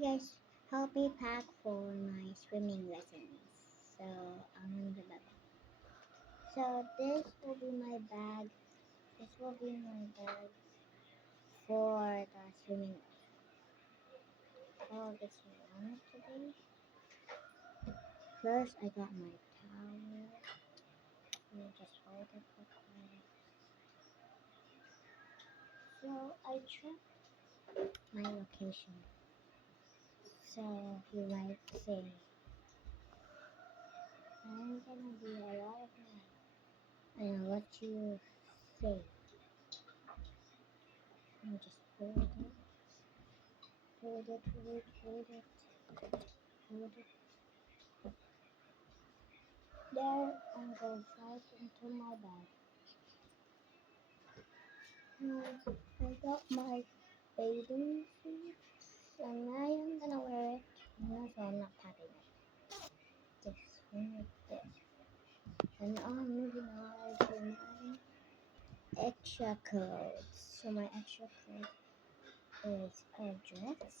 guys, help me pack for my swimming lessons. So I'm gonna be back. So this will be my bag. This will be my bag for the swimming lesson. Oh, this is one to be. First, I got my towel. Let me just hold it quickly. So I checked my location. So you might say, I'm gonna be a lot of money. And what you say? Let me just hold it, hold it, hold it, hold it, hold it. There, and go right into my bag. Now, I got my bathing suit, and I am gonna wear it. No, so I'm not packing it. This one like this. And I'm moving on to my extra clothes. So my extra clothes is a dress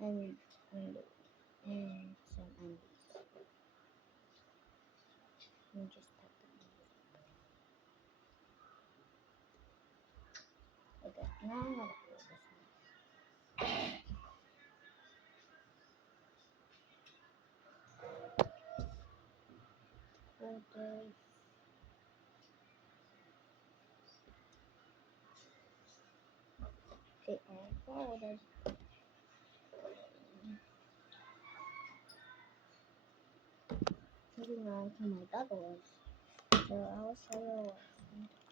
and and some undies. Let me just pack them in. Okay, now I'm gonna put this one. Okay. They all folded. Moving on to my goggles. So I will show you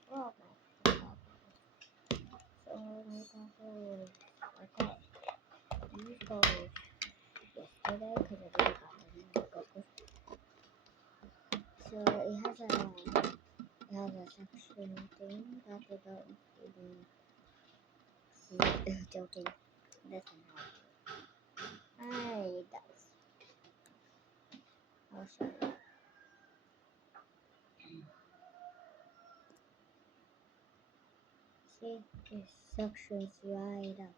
what's my goggles. So my goggles are okay. These goggles yesterday because I didn't got any goggles. So it has a section thing that they don't even see. Joking. That's not how it does. I'll show you. See, it suctions right up.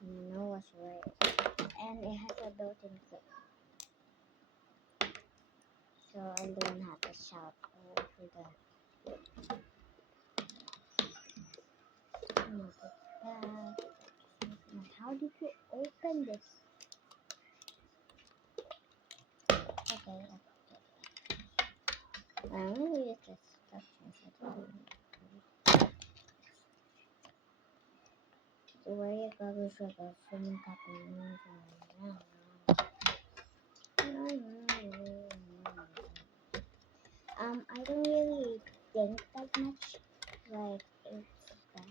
You know what's right. And it has a built-in clip. So I don't have to shout for that. How did you open this? Okay. I'm gonna use this instructions. So where you goggles with a swimming cap I don't really think that much. Like it's that.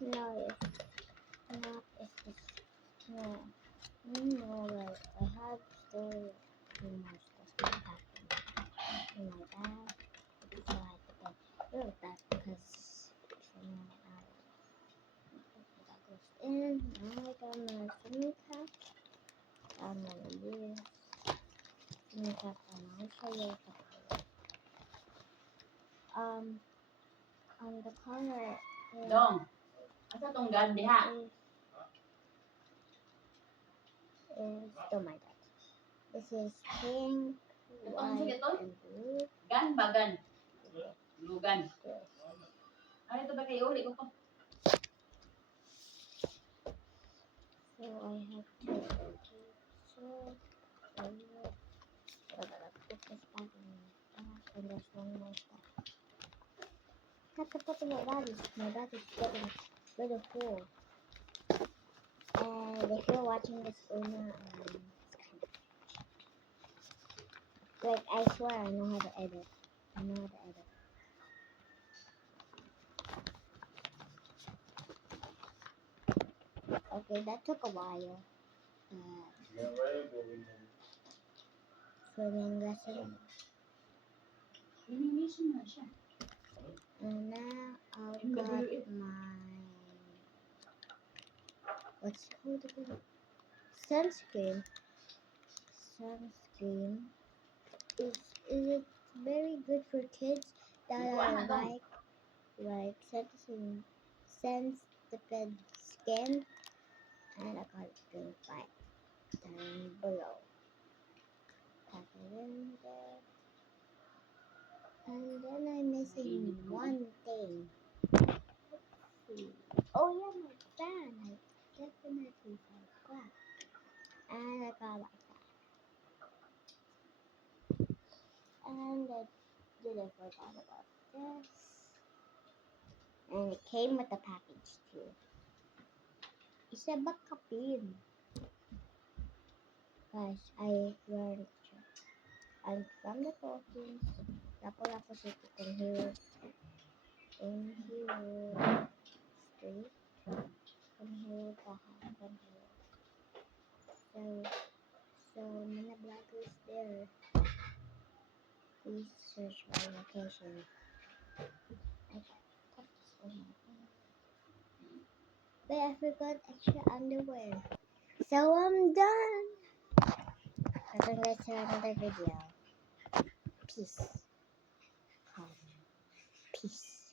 No, it's not. It's just no. No, like I have still too much stuff in my bag. So I had to get rid of that because that goes in. Now I got my swimming cap. I'm gonna use swimming cap and I'll show you what on the color Dong, asa tong gan diha? is oh my god. This is pink, Katong white, sige to? and blue. Gan ba gan? Lugan. This. Ano ito ba kayo? Uli ko ko. So I have to so I gotta put this back in my bag and there's one more stuff. Have to put in my bag. My bag is getting really full. And if you're watching this Una, like I swear I know how to edit. I know how to edit. Okay, that took a while. Swimming lesson. Linisin na siya. And now I've got my what's it called again? Sunscreen. Sunscreen is very good for kids that are like sensitive again, and I got it to right down below. Tuck it in there. And then I'm missing one thing. Let's see. Oh yeah, my fan. I definitely forgot. And I got like that. And I didn't forget about this. And it came with the package too. It's a backup pin. Guys, I learned I'm from the Philippines. Lapu-Lapu City in here. In here. Street. From here to from here. So Mana Vloggers there. Please search my location. I put this on my phone. But I forgot extra underwear. So I'm done. Until next to another video. Peace. Peace.